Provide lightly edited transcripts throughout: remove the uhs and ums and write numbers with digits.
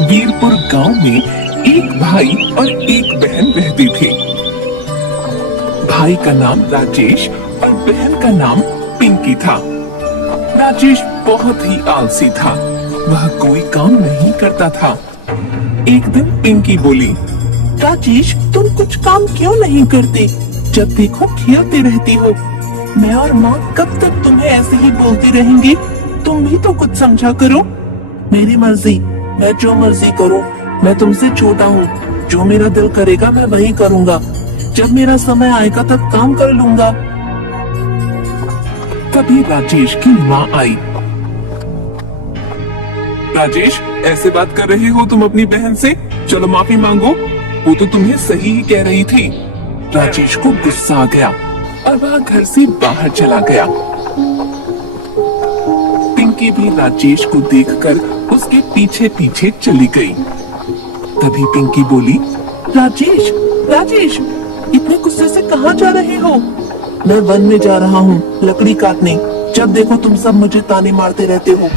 वीरपुर गांव में एक भाई और एक बहन रहती थी। भाई का नाम राजेश और बहन का नाम पिंकी था। राजेश बहुत ही आलसी था, वह कोई काम नहीं करता था। एक दिन पिंकी बोली, राजेश तुम कुछ काम क्यों नहीं करते? जब देखो खेलते रहती हो। मैं और माँ कब तक तुम्हें ऐसे ही बोलती रहेंगे? तुम भी तो कुछ समझा करो। मेरी मर्जी, मैं जो मर्जी करूं। मैं तुमसे छोटा हूँ, जो मेरा दिल करेगा मैं वही करूंगा। जब मेरा समय आएगा तब काम कर लूंगा। तभी राजेश की माँ आई। राजेश, ऐसे बात कर रही हो तुम अपनी बहन से? चलो माफी मांगो, वो तो तुम्हें सही ही कह रही थी। राजेश को गुस्सा आ गया और वह घर से बाहर चला गया। पिंकी भी राजेश को देखकर उसके पीछे पीछे चली गई। तभी पिंकी बोली, राजेश राजेश इतने गुस्से से कहाँ जा रहे हो? मैं वन में जा रहा हूँ लकड़ी काटने। जब देखो तुम सब मुझे ताने मारते रहते हो।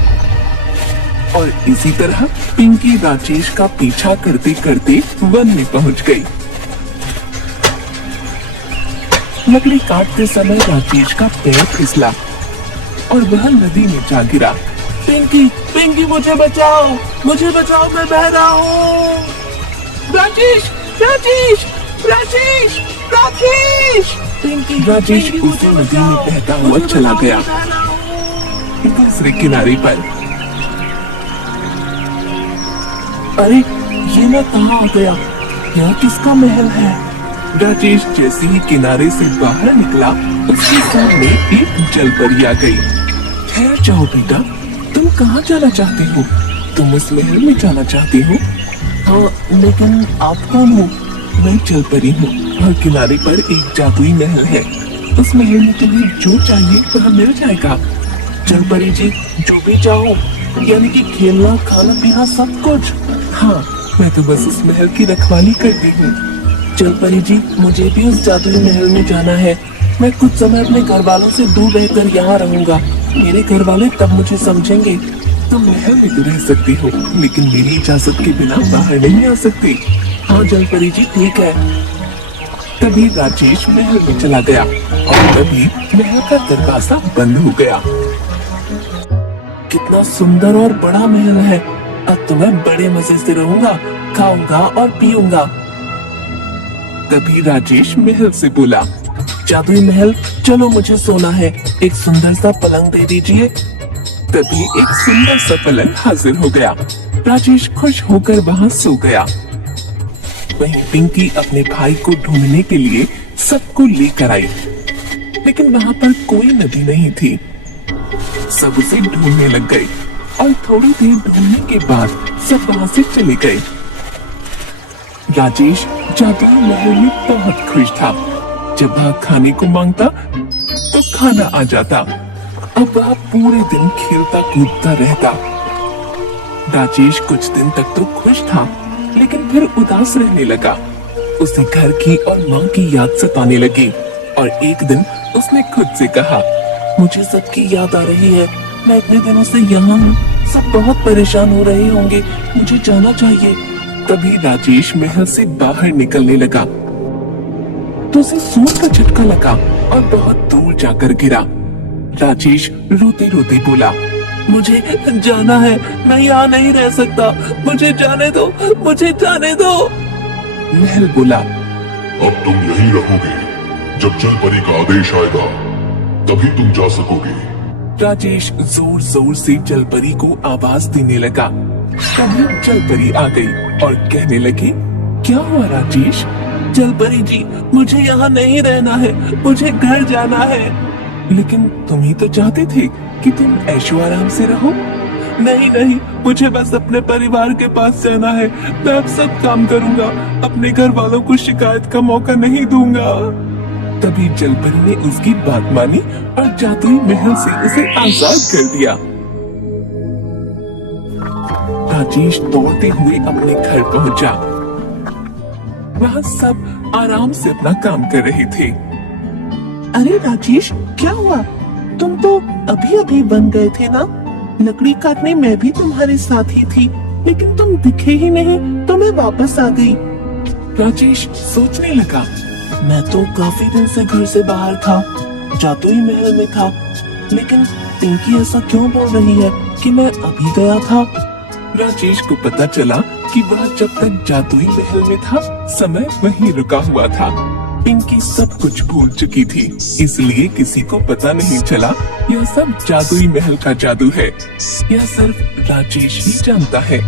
और इसी तरह पिंकी राजेश का पीछा करते करते वन में पहुँच गई। लकड़ी काटते समय राजेश का पैर फिसला और वह नदी में जा गिरा। पिंकी पिंकी मुझे बचाओ, मैं बह रहा हूँ। राजेश राजेश राजेश राजेश पिंकी राजेश उसी नदी में बहता हुआ चला गया दूसरे किनारे पर। अरे ये मैं कहाँ आ गया? यह किसका महल है? राजेश जैसे ही किनारे से बाहर निकला, उसके सामने एक जलपरी आ गई। ठहर जाओ बेटा, तुम कहाँ जाना चाहते हो? तुम इस महल में जाना चाहते हो? हाँ, लेकिन आप कौन हो? मैं जलपरी हूँ और किनारे पर एक जादुई महल है। उस महल में तुम्हें जो चाहिए वह मिल जाएगा। जलपरी जी, जो भी चाहो, यानी कि खेलना खाना पीना सब कुछ। हाँ, मैं तो बस उस महल की रखवाली करती हूँ। जलपरी जी, मुझे भी उस जादुई महल में जाना है। मैं कुछ समय अपने घर वालों से दूर रहकर यहाँ रहूंगा। मेरे घर वाले तब मुझे समझेंगे। तुम महल में तो रह सकती हो, लेकिन मेरी इजाजत के बिना बाहर नहीं आ सकती। हाँ जलपरी जी, ठीक है। तभी राजेश महल में चला गया और तभी महल का दरवाजा बंद हो गया। कितना सुंदर और बड़ा महल है। अब तो मैं बड़े मजे से रहूंगा, खाऊंगा और पीऊंगा। तभी राजेश महल से बोला, जादुई महल, चलो मुझे सोना है। एक सुंदर सा पलंग दे दीजिए। तभी एक सुंदर सा पलंग हाजिर हो गया। राजेश खुश होकर वहाँ सो गया। वहीं पिंकी अपने भाई को ढूंढने के लिए सबको लेकर आई, लेकिन वहाँ पर कोई नदी नहीं थी। सब उसे ढूंढने लग गए और थोड़ी देर ढूंढने के बाद सब वहाँ से चले गए। राजेश जादुई महल में बहुत खुश था। जब वह खाने को मांगता तो खाना आ जाता। अब वह पूरे दिन खेलता कूदता रहता। राजेश कुछ दिन तक तो खुश था, लेकिन फिर उदास रहने लगा। उसे घर की और माँ की याद सताने लगी और एक दिन उसने खुद से कहा, मुझे सबकी याद आ रही है। मैं इतने दिनों से यहाँ हूँ, सब बहुत परेशान हो रहे होंगे, मुझे जाना चाहिए। तभी राजेश महल से बाहर निकलने लगा तो उसे सूंड का झटका लगा और बहुत दूर जाकर गिरा। राजेश रोते रोते बोला, मुझे जाना है, मैं यहाँ नहीं रह सकता, मुझे जाने दो, मुझे जाने दो। महल बोला, अब तुम यहीं रहोगे। जब जलपरी का आदेश आएगा तभी तुम जा सकोगे। राजेश जोर जोर से जलपरी को आवाज देने लगा। तभी जलपरी आ गई और कहने लगी, क्या हुआ राजेश? जलपरी जी, मुझे यहाँ नहीं रहना है, मुझे घर जाना है। लेकिन तुम ही तो चाहते थे कि तुम ऐशो आराम से रहो। नहीं नहीं, मुझे बस अपने परिवार के पास जाना है। मैं अब सब काम करूँगा, अपने घर वालों को शिकायत का मौका नहीं दूंगा। तभी जलपरी ने उसकी बात मानी और जादुई महल से उसे आजाद कर दिया। राजेश दौड़ते हुए अपने घर पहुंचा। वहाँ सब आराम से अपना काम कर रहे थे। अरे राजेश, क्या हुआ? तुम तो अभी अभी बन गए थे ना? लकड़ी काटने मैं भी तुम्हारे साथ ही थी। लेकिन तुम दिखे ही नहीं तो मैं वापस आ गई। राजेश सोचने लगा, मैं तो काफी दिन से घर से बाहर था, जादुई महल में था, लेकिन पिंकी ऐसा क्यों बोल रही है कि मैं अभी गया था। राजेश को पता चला कि वह जब तक जादुई महल में था समय वहीं रुका हुआ था। पिंकी सब कुछ भूल चुकी थी, इसलिए किसी को पता नहीं चला यह सब जादुई महल का जादू है। यह सिर्फ राजेश ही जानता है।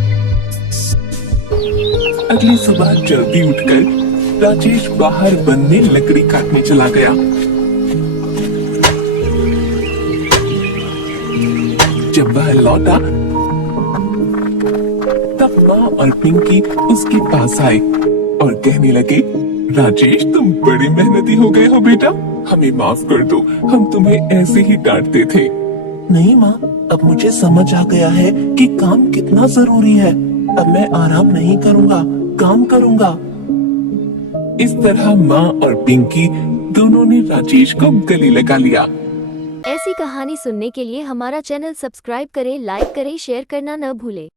अगली सुबह जल्दी उठकर राजेश बाहर वन में लकड़ी काटने चला गया। जब वह लौटा तब माँ और पिंकी उसके पास आए और कहने लगे, राजेश तुम बड़े मेहनती हो गए हो बेटा, हमें माफ कर दो, हम तुम्हें ऐसे ही डांटते थे। नहीं माँ, अब मुझे समझ आ गया है कि काम कितना जरूरी है। अब मैं आराम नहीं करूँगा, काम करूँगा। इस तरह माँ और पिंकी दोनों ने राजेश को गले लगा लिया। ऐसी कहानी सुनने के लिए हमारा चैनल सब्सक्राइब करें, लाइक करें, शेयर करना न भूलें।